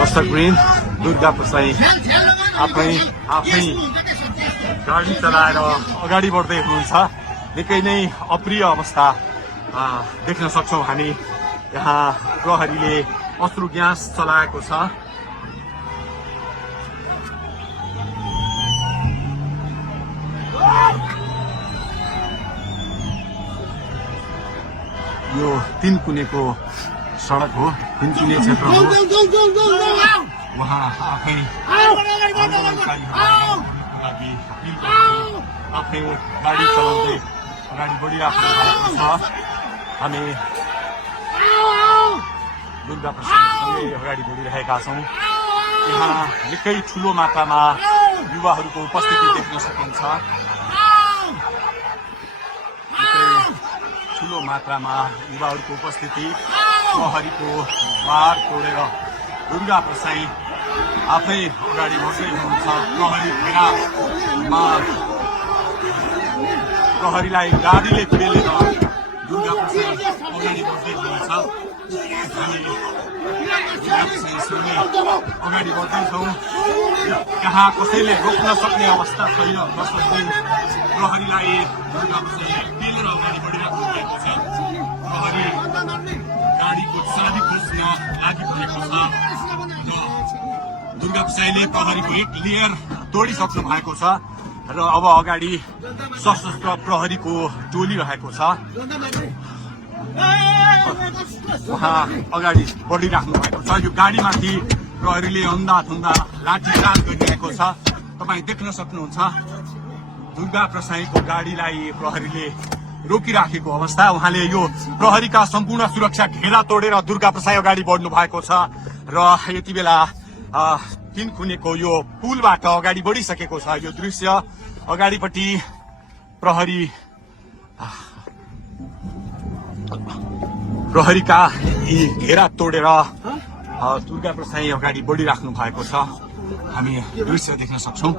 दर्शकवृन्द दुर्गा प्रसाई आफै गाडी चलाएर अगाडि बढ्दै हुनुहुन्छ। निकै नै अप्रिय अवस्था देख्न सक्छौँ हामी। यहाँ प्रहरीले अश्रु ग्यास चलाएको छ। यो तीनकुनेको सडक हो, तीनकुने क्षेत्र हो। उहाँ आफै लागि आफै गाडी चलाउँदै अगाडि बढिराख्नु भएको छ। हामी दुर्गा प्रसादसँगै अगाडि बढिरहेका छौँ। यहाँ निकै ठुलो मात्रामा युवाहरूको उपस्थिति देख्न सकिन्छ। ठुलो मात्रामा युवाहरूको उपस्थिति, प्रहरीको बार तोडेर दुर्गा प्रसाई आफै अगाडि बढ्दै हुनुहुन्छ। प्रहरी घेरामा प्रहरीलाई गाडीले पेलेर दुर्गा प्रसाई अगाडि बढ्दै हुनुहुन्छ। हामी दुर्गा प्रसाईसँगै अगाडि बढ्दैछौँ। यहाँ कसैले रोक्न सक्ने अवस्था छैन। प्रहरीलाई दुर्गा प्रसाईले पेलेर अगाडि बढिराख्नु भएको छ। प्रहरी गाडीको चाबी खोज्न लागिपरेको छ। दुर्गा प्रसाईले प्रहरीको एक लेयर तोडिसक्नु भएको छ र अब अगाडि सशस्त्र प्रहरीको टोली रहेको छ। उहाँ अगाडि बढिराख्नु भएको छ। यो गाडीमाथि प्रहरीले अन्धाधुन्दा लाठीचार्ज गरिरहेको छ। तपाईँ देख्न सक्नुहुन्छ दुर्गा प्रसाईको गाडीलाई प्रहरीले रोकिराखेको अवस्था। उहाँले यो प्रहरीका सम्पूर्ण सुरक्षा घेरा तोडेर दुर्गा प्रसाई अगाडि बढ्नु भएको छ र यति बेला तीनकुनेको यो पुलबाट अगाडि बढिसकेको छ। यो दृश्य अगाडिपट्टि प्रहरीका यी घेरा तोडेर दुर्गा प्रसाई अगाडि बढिराख्नु भएको छ। हामी दृश्य देख्न सक्छौँ।